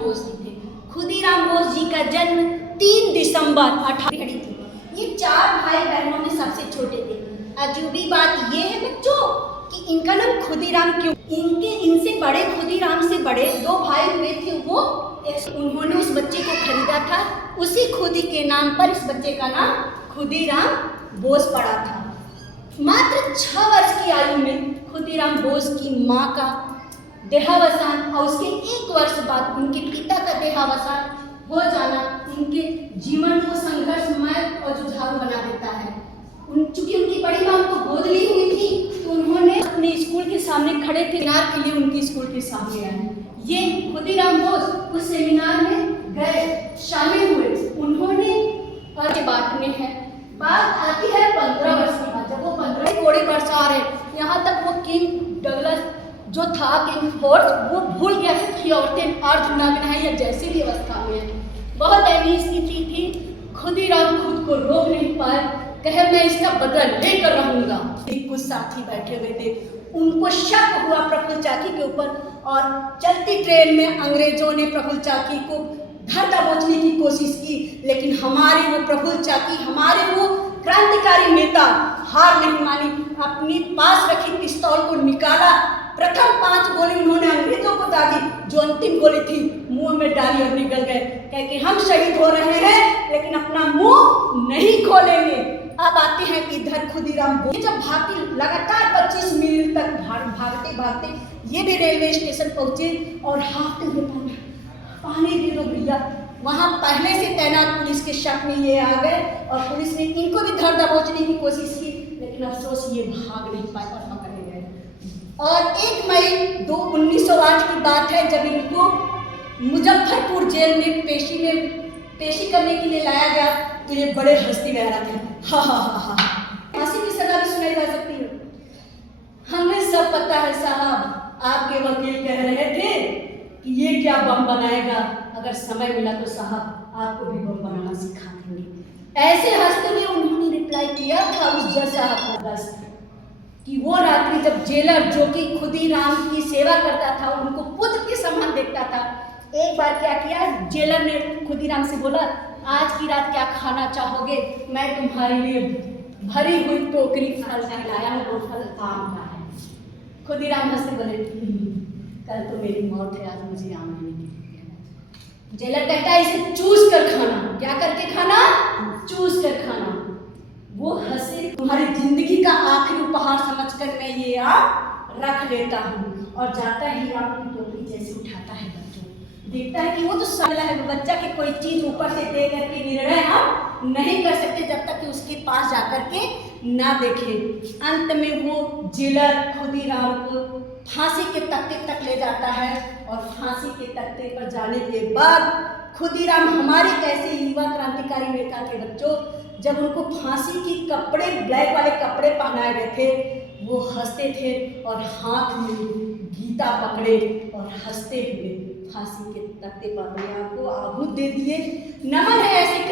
बोस जी थे। खुदीराम बोस जी का जन्म 3 दिसंबर 18 थी। ये 4 भाई बहनों में सबसे छोटे थे। अजूबी बात ये है बच्चों कि इनका नाम खुदीराम क्यों, इनसे बड़े, खुदीराम से बड़े 2 भाई हुए थे, वो उन्होंने उस बच्चे को खरीदा था, उसी खुदी के नाम पर इस बच्चे का नाम खुदीराम बोस पड़ा था। मात्र 6 वर्ष की आयु में खुदीराम बोस की माँ का देहावसान और उसके 1 वर्ष बाद उनके पिता का देहावसान हो जाना उनके जीवन को संघर्षमय और जुझारू बना देता है। चूंकि उनकी बड़ी माँ को गोद ली हुई थी तो उन्होंने अपने स्कूल के सामने खड़े थे, सेमिनार के लिए उनके स्कूल के सामने आए। ये खुदीराम बोस उस सेमिनार में गए, शामिल हुए, उन्होंने के बात में है। बात आती है 15 वर्ष की बात, जब वो 15 कोड़े वर्ष आ रहे, यहाँ तक वो किंग डगलस जो था, किंग फोर्स, वो भूल गया कि औरतें अर्धनग्न है या जैसी भी अवस्था में है। बहुत दयनीय स्थिति थी। खुदीराम खुद को रोक नहीं पाए, कहे मैं इसका बदल लेकर रहूंगा। कुछ साथी बैठे हुए थे, उनको शक हुआ प्रफुल्ल चाकी के ऊपर और चलती ट्रेन में अंग्रेजों ने प्रफुल्ल चाकी को धर दबोचने की कोशिश की, लेकिन हमारे वो प्रफुल्ल चाकी, हमारे वो क्रांतिकारी नेता हार नहीं मानी, अपनी पास रखी पिस्तौल को निकाला, प्रथम 5 गोली उन्होंने अंग्रेजों को दागी, जो अंतिम गोली थी मुंह में डाली और निकल गए, कह के हम शहीद हो रहे हैं लेकिन अपना मुंह नहीं खोलेंगे। अब आते हैं इधर खुदीराम बोस, जब भागते लगातार 25 मील तक भागते भागते ये भी रेलवे स्टेशन पहुंचे और हाफते हुए पानी दे दो भैया। वहाँ पहले से तैनात पुलिस के शक में ये आ गए और पुलिस ने इनको भी धर दबोचने की कोशिश की, लेकिन अफसोस ये भाग नहीं पाए और पकड़े गए। और 1 मई 1908 की बात है, जब इनको मुजफ्फरपुर जेल में पेशी करने के लिए लाया गया तो ये बड़े हंसते गए थे, हा हा हा हा। फांसी की सजा भी सुनाई जा सकती है। हमें सब पता है साहब, आपके वकील कह रहे थे कि ये क्या बम बनाएगा, अगर समय मिला तो साहब आपको भी बम बनाना सिखा देंगे। ऐसे हंसते हुए उन्होंने रिप्लाई किया था उस जज साहब को कि वो रात्रि जब जेलर जो कि खुदीराम की सेवा करता था, उनको पुत्र के समान देखता था, एक बार क्या किया, जेलर ने खुदीराम से बोला आज की रात क्या खाना चाहोगे, मैं तुम्हारे लिए भरी हुई टोकरी फल लाया हूँ, वो फल आम का है। खुदीराम हंसते बोले कल तो मेरी मौत है, आज मुझे आम नहीं मिलेगा। जेलर कहता है इसे चूस कर खाना, क्या करके खाना, चूस कर खाना। वो हंसे, तुम्हारी जिंदगी का आखिरी उपहार समझकर मैं ये आप रख लेता हूँ, और जाता ही आपकी टोकरी जैसे उठाता है बच्चों, देखता है कि वो तो साला है, बच्चा की कोई चीज ऊपर से दे करके निर्णय हम नहीं कर सकते जब तक कि उसके पास जाकर के ना देखे। अंत में वो जेलर खुदीराम को फांसी के तख्ते तक ले जाता है, और फांसी के तख्ते पर जाने के बाद खुदीराम हमारे कैसे युवा क्रांतिकारी नेता के बच्चों, जब उनको फांसी की कपड़े, ब्लैक वाले कपड़े पहनाए गए थे, वो हंसते थे और हाथ में गीता पकड़े और हंसते हुए फांसी के तख्ते पर अपने आप को आहुति दे दिए। नमन है ऐसे